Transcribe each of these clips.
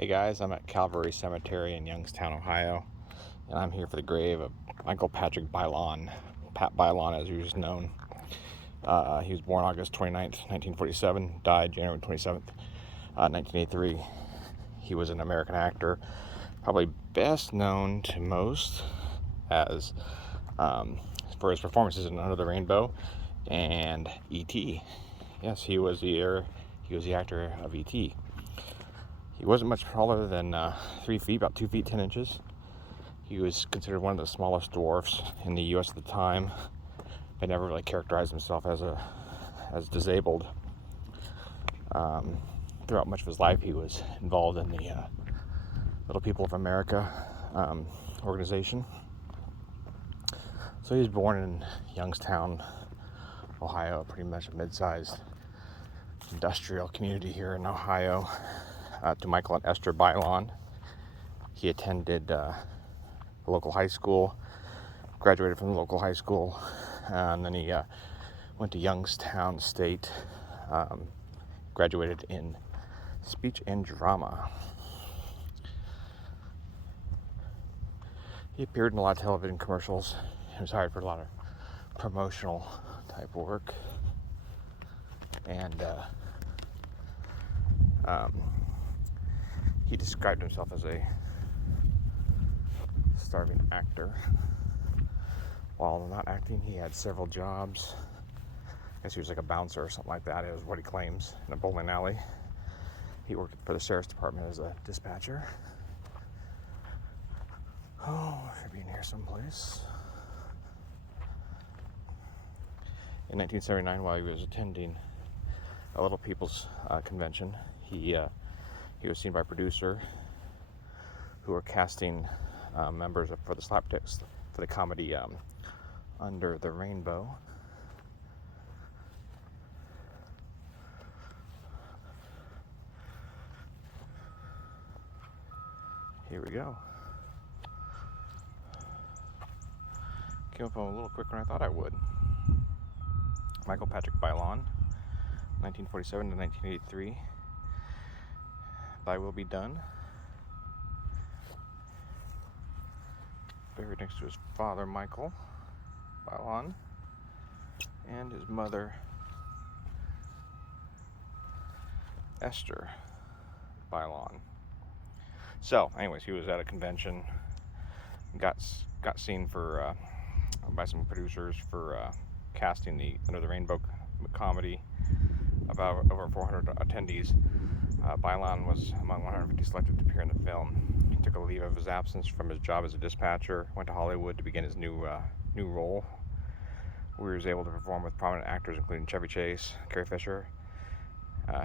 Hey guys, I'm at Calvary Cemetery in Youngstown, Ohio, and I'm here for the grave of Michael Patrick Bilon, Pat Bilon as he was known. He was born August 29th, 1947, died January 27th, 1983. He was an American actor, probably best known to most as for his performances in Under the Rainbow and E.T. Yes, he was the actor of E.T. He wasn't much taller than 3 feet, about 2 feet 10 inches. He was considered one of the smallest dwarfs in the U.S. at the time, but never really characterized himself as disabled. Throughout much of his life, he was involved in the Little People of America organization. So he was born in Youngstown, Ohio, pretty much a mid-sized industrial community here in Ohio, to Michael and Esther Bilon. He attended the local high school, graduated from the local high school, and then he went to Youngstown State, graduated in speech and drama. He appeared in a lot of television commercials. He was hired for a lot of promotional type work, and he described himself as a starving actor. While not acting, he had several jobs. I guess he was like a bouncer or something like that, is what he claims, in a bowling alley. He worked for the sheriff's department as a dispatcher. Oh, I should be in here someplace. In 1979, while he was attending a Little People's convention, he was seen by a producer who were casting members for the slapsticks for the comedy Under the Rainbow. Here we go. Came up on a little quicker than I thought I would. Michael Patrick Bilon, 1947 to 1983. Thy Will Be Done. Buried next to his father, Michael Bilon, and his mother, Esther Bilon. So, anyways, he was at a convention, got seen for by some producers for casting the Under the Rainbow comedy. About over 400 attendees. Bilon was among 150 selected to appear in the film. He took a leave of his absence from his job as a dispatcher, went to Hollywood to begin his new role, where he was able to perform with prominent actors including Chevy Chase, Carrie Fisher.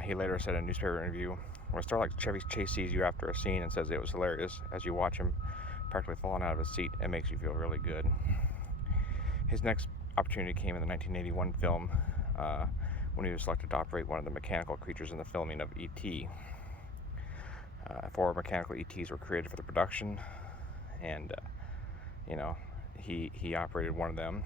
He later said in a newspaper interview, "When a star like Chevy Chase sees you after a scene and says it was hilarious, as you watch him practically falling out of his seat, it makes you feel really good." His next opportunity came in the 1981 film, when he was selected to operate one of the mechanical creatures in the filming of E.T. 4 mechanical E.T.s were created for the production, and he operated one of them.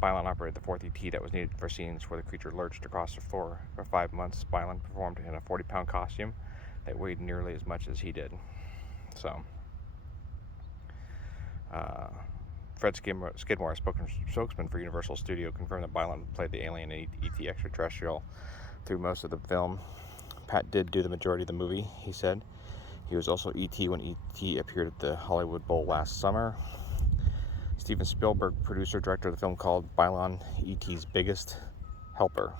Bilon operated the 4th E.T. that was needed for scenes where the creature lurched across the floor. For 5 months, Bilon performed in a 40-pound costume that weighed nearly as much as he did. So, Fred Skidmore, a spokesman for Universal Studio, confirmed that Bilon played the alien and E.T. extraterrestrial through most of the film. Pat did do the majority of the movie, he said. He was also E.T. when E.T. appeared at the Hollywood Bowl last summer. Steven Spielberg, producer, director of the film, called Bilon E.T.'s biggest helper.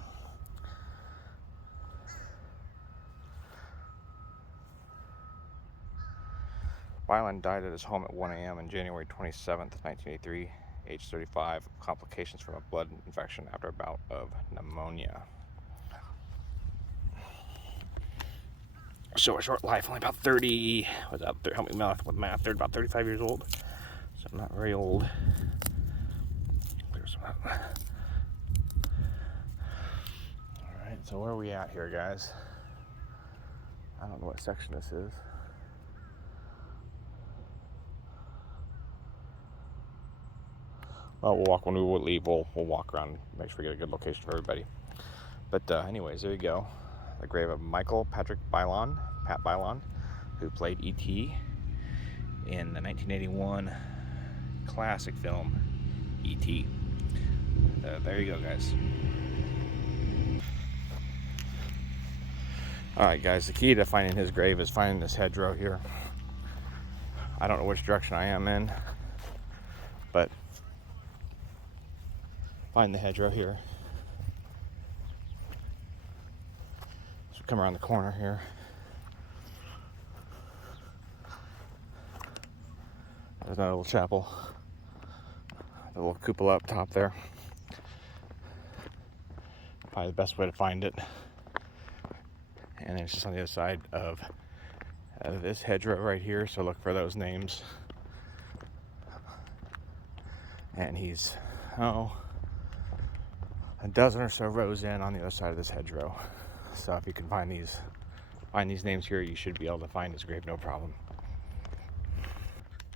Bilon died at his home at 1 a.m. on January 27th, 1983, age 35, complications from a blood infection after a bout of pneumonia. So a short life, only about 30, help me with math, they're about 35 years old, so I'm not very old. Alright, so where are we at here, guys? I don't know what section this is. Well, we'll walk when we leave. We'll walk around, make sure we get a good location for everybody. But anyways, there you go. the grave of Michael Patrick Bilon, Pat Bilon, who played E.T. in the 1981 classic film E.T. There you go, guys. Alright guys, the key to finding his grave is finding this hedgerow here. I don't know which direction I am in, but find the hedgerow here. So come around the corner here. There's another little chapel. The little cupola up top there. Probably the best way to find it. And then it's just on the other side of this hedgerow right here, so look for those names. And he's, a dozen or so rows in on the other side of this hedgerow. So if you can find these names here, you should be able to find his grave no problem.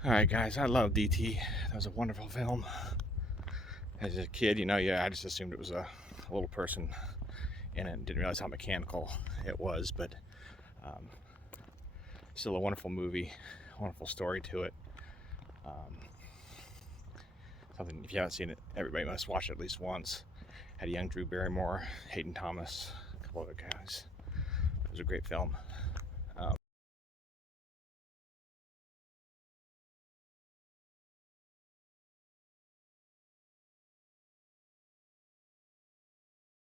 Alright guys, I love DT. That was a wonderful film. As a kid, I just assumed it was a little person in it and didn't realize how mechanical it was, but still a wonderful movie, wonderful story to it. Something, if you haven't seen it, everybody must watch it at least once. Had a young Drew Barrymore, Hayden Thomas, a couple other guys. It was a great film.